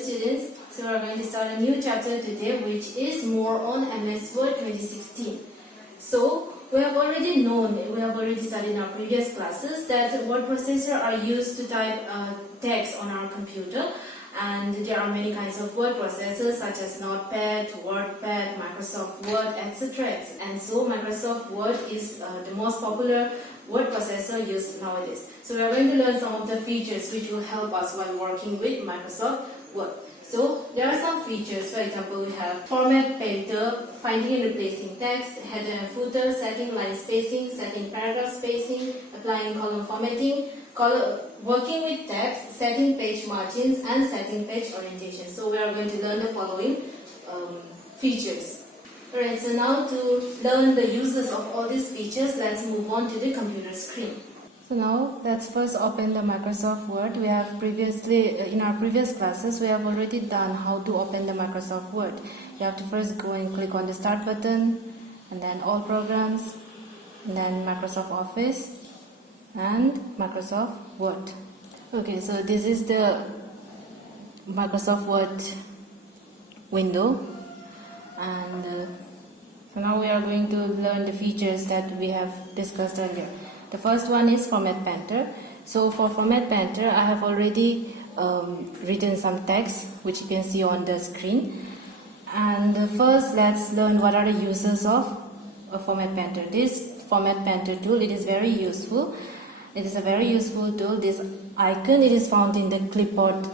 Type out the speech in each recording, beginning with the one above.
students. So we are going to start a new chapter today, which is more on MS Word 2016. So we have already studied in our previous classes that word processor are used to type text on our computer, and there are many kinds of word processors such as Notepad, WordPad, Microsoft Word, etc. And so Microsoft Word is the most popular word processor used nowadays. So we are going to learn some of the features which will help us while working with Microsoft Word. So there are some features. For example, we have format painter, finding and replacing text, header and footer, setting line spacing, setting paragraph spacing, applying column formatting, working with text, setting page margins, and setting page orientation. So we are going to learn the following features. Alright, so now to learn the uses of all these features, let's move on to the computer screen. So now let's first open the Microsoft Word. We have previously, in our previous classes, we have already done how to open the Microsoft Word. You have to first go and click on the Start button, and then All Programs, and then Microsoft Office, and Microsoft Word. Okay, so this is the Microsoft Word window, and so now we are going to learn the features that we have discussed earlier. The first one is Format Painter. So for Format Painter, I have already written some text which you can see on the screen. And first, let's learn what are the uses of a Format Painter. This Format Painter tool, it is very useful. It is a very useful tool. This icon, it is found in the clipboard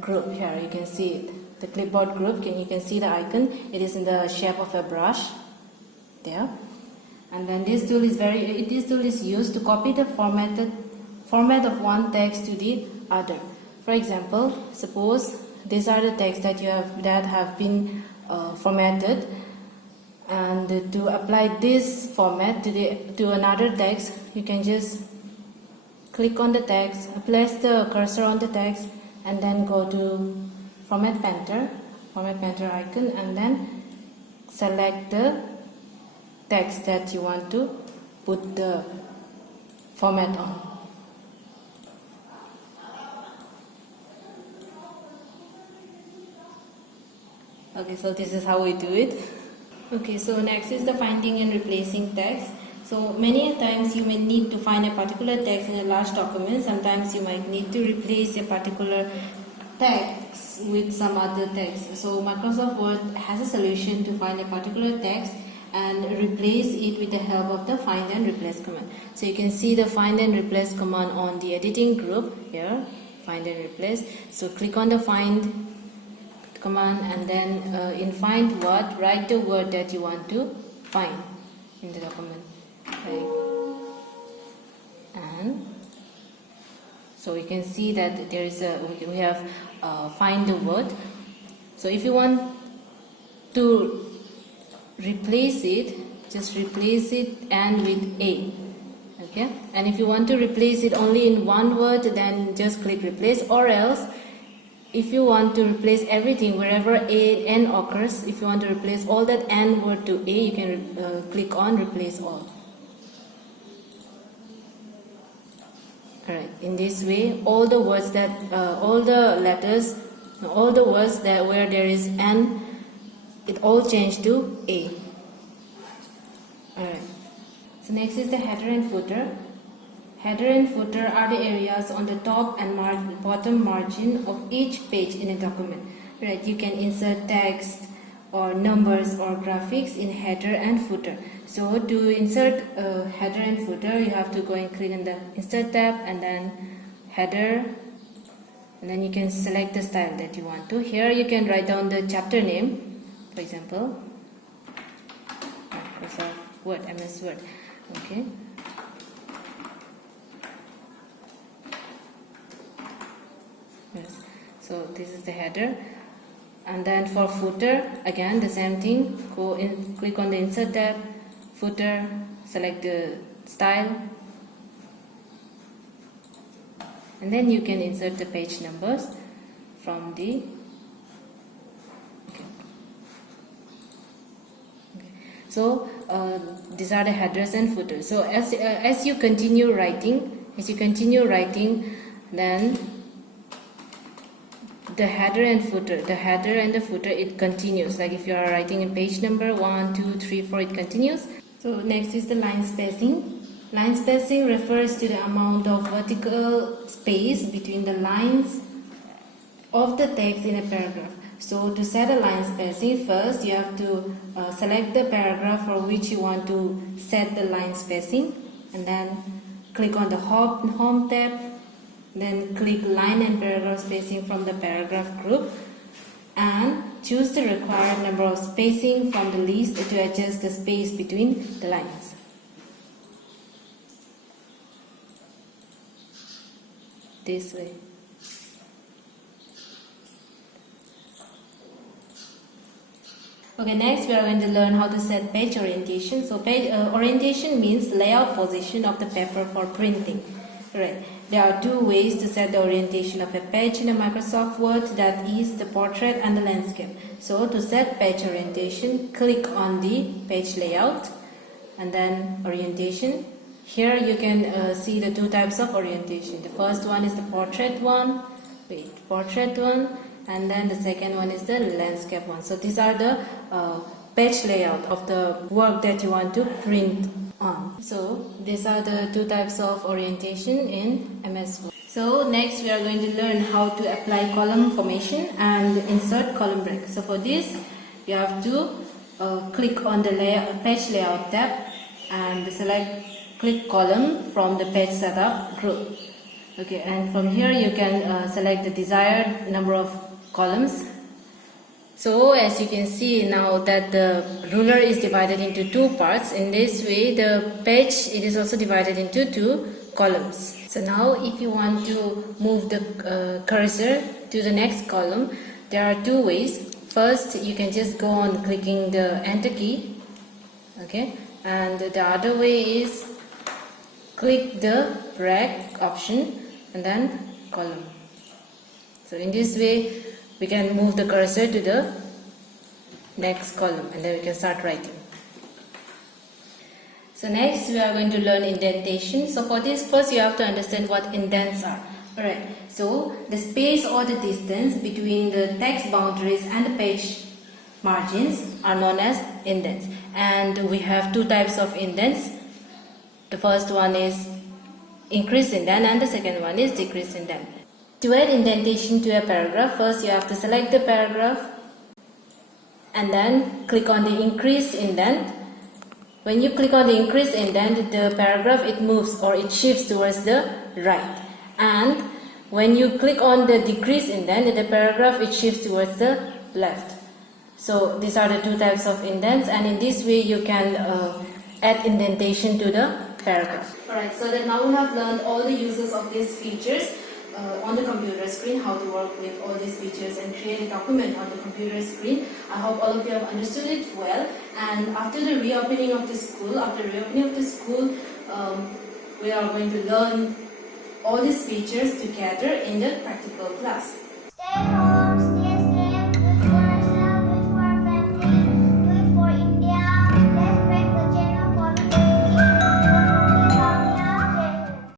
group. Here you can see it. The clipboard group, you can see the icon. It is in the shape of a brush there. And then this tool is used to copy the format of one text to the other. For example, suppose these are the texts that have been formatted, and to apply this format to another text, you can just click on the text, place the cursor on the text, and then go to Format Painter icon, and then select the text that you want to put the format on. Okay, so this is how we do it. Okay, so next is the finding and replacing text. So many times you may need to find a particular text in a large document. Sometimes you might need to replace a particular text with some other text. So Microsoft Word has a solution to find a particular text and replace it with the help of the find and replace command. So you can see the find and replace command on the editing group here, find and replace. So click on the find command, and then in find word, write the word that you want to find in the document. Okay. And so you can see that there is we have find the word. So if you want to replace it, just replace it and with A. Okay, and if you want to replace it only in one word, then just click replace, or else if you want to replace everything wherever A N occurs, if you want to replace all that N word to A, you can click on replace all. Alright, in this way, all the words that all the words that where there is N, it all changed to A. Alright. So next is the header and footer. Header and footer are the areas on the top and bottom margin of each page in a document. Right. You can insert text or numbers or graphics in header and footer. So to insert header and footer, you have to go and click on the Insert tab and then Header, and then you can select the style that you want to. Here you can write down the chapter name, for example, Microsoft Word, MS Word. Okay. Yes. So this is the header. And then for footer, again the same thing. Go in, click on the Insert tab, Footer, select the style, and then you can insert the page numbers from the. Okay. So these are the headers and footers. So as you continue writing, then the header and footer. The header and the footer, it continues. Like if you are writing in page number 1, 2, 3, 4, it continues. So next is the line spacing. Line spacing refers to the amount of vertical space between the lines of the text in a paragraph. So to set a line spacing, first you have to select the paragraph for which you want to set the line spacing, and then click on the home tab, then click line and paragraph spacing from the paragraph group, and choose the required number of spacing from the list to adjust the space between the lines. This way. Okay, next we are going to learn how to set page orientation. So page orientation means layout position of the paper for printing. Right. There are two ways to set the orientation of a page in a Microsoft Word, that is the portrait and the landscape. So to set page orientation, click on the page layout and then orientation. Here you can see the two types of orientation. The first one is the portrait one, and then the second one is the landscape one. So these are the page layout of the work that you want to print on. So these are the two types of orientation in MS Word. So next we are going to learn how to apply column formation and insert column break. So for this you have to click on the page layout tab and click column from the page setup group. Okay, and from here you can select the desired number of columns. So as you can see now that the ruler is divided into two parts, in this way the page, it is also divided into two columns. So now if you want to move the cursor to the next column, there are two ways. First, you can just go on clicking the enter key, okay, and the other way is click the break option and then column. So in this way we can move the cursor to the next column and then we can start writing. So next we are going to learn indentation. So for this, first you have to understand what indents are. Alright, so the space or the distance between the text boundaries and the page margins are known as indents. And we have two types of indents. The first one is increase indent and the second one is decrease indent. To add indentation to a paragraph, first you have to select the paragraph and then click on the increase indent. When you click on the increase indent, the paragraph, it moves or it shifts towards the right. And when you click on the decrease indent, the paragraph, it shifts towards the left. So these are the two types of indents, and in this way you can add indentation to the paragraph. Alright, so that now we have learned all the uses of these features on the computer screen, how to work with all these features and create a document on the computer screen. I hope all of you have understood it well. And after the reopening of the school, we are going to learn all these features together in the practical class. Stay home.